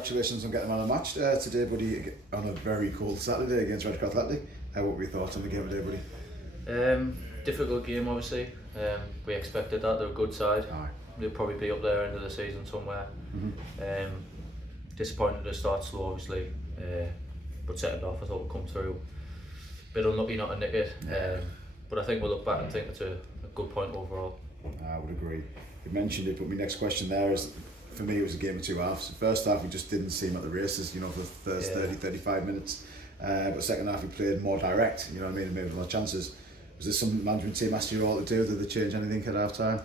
congratulations on getting man of the match today, buddy, on a very cold Saturday against Redcar Athletic. What were your thoughts on the game today, buddy? Difficult game, obviously. We expected that. They're a good side. Aye. They'll probably be up there end of the season somewhere. Disappointed to start slow, obviously, but second half I thought we'd come through. Bit unlucky not to nick it, but I think we'll look back and think it's a good point overall. I would agree. You mentioned it, but my next question there is, for me it was a game of two halves. The first half we just didn't seem at the races, for the first 30-35 minutes. But second half we played more direct, and made a lot of chances. Was there something the management team asked you all to do? Did they change anything at half time?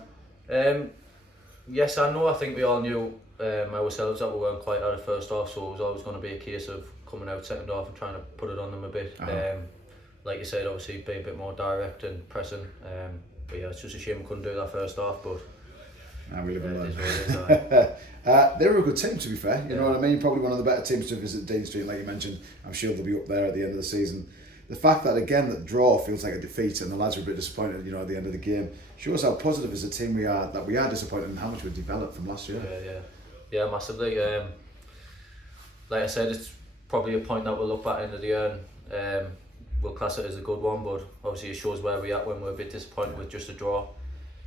Yes and no. I think we all knew ourselves that we weren't quite out of first half, so it was always going to be a case of coming out second half and trying to put it on them a bit. Like you said, obviously be a bit more direct and pressing. But yeah, it's just a shame we couldn't do that first half, but we live and learn. They were a good team, to be fair. You know what I mean? Probably one of the better teams to visit Dean Street, like you mentioned. I'm sure they'll be up there at the end of the season. The fact that again that draw feels like a defeat and the lads were a bit disappointed, at the end of the game, shows how positive as a team we are. That we are disappointed in how much we've developed from last year. Yeah, massively. Like I said, it's probably a point that we'll look back into the year and we'll class it as a good one. But obviously, it shows where we at when we're a bit disappointed with just a draw.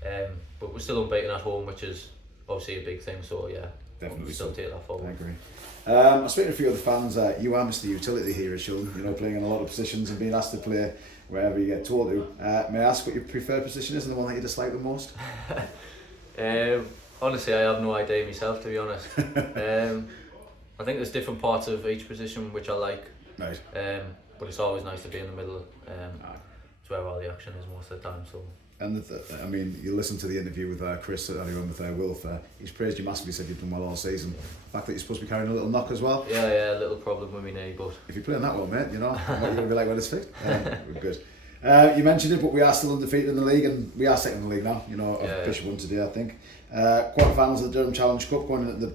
But we're still unbeaten at home, which is obviously a big thing. So yeah, definitely we'll still take that forward. I agree. I was speaking to a few other fans. You are Mr. Utility here at Shildon, playing in a lot of positions and being asked to play wherever you get told to. May I ask what your preferred position is and the one that you dislike the most? Honestly, I have no idea myself, to be honest. I think there's different parts of each position which I like. Right. But it's always nice to be in the middle. It's where all the action is most of the time. So. And you listen to the interview with Chris earlier on with Wilf. He's praised you massively, said you've done well all season. The fact that you're supposed to be carrying a little knock as well. Yeah, a little problem with my knee, but if you're playing that well, mate, what you're going to be like when it's fixed. Good. You mentioned it, but we are still undefeated in the league, and we are second in the league now. Bishop won today, I think. Quarterfinals of the Durham Challenge Cup going into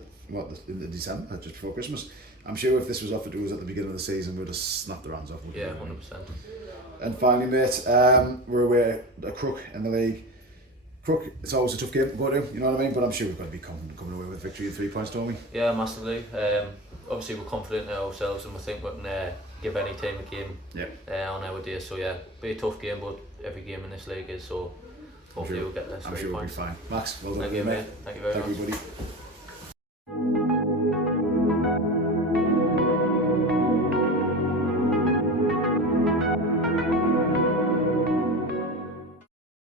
in December, just before Christmas. I'm sure if this was offered to us at the beginning of the season, we'd have snapped their hands off. 100%. And finally, mate, we're away a Crook in the league. Crook, it's always a tough game to go to, you know what I mean? But I'm sure we've got to be confident coming away with victory and 3 points, don't we? Yeah, massively. Obviously, we're confident in ourselves and we think we can give any team a game on our day. So yeah, be a tough game, but every game in this league is, so hopefully we'll get this 3 points. I'm sure we'll be fine. Max, well done. Thank you, mate. Thank you very much. Thank you, buddy.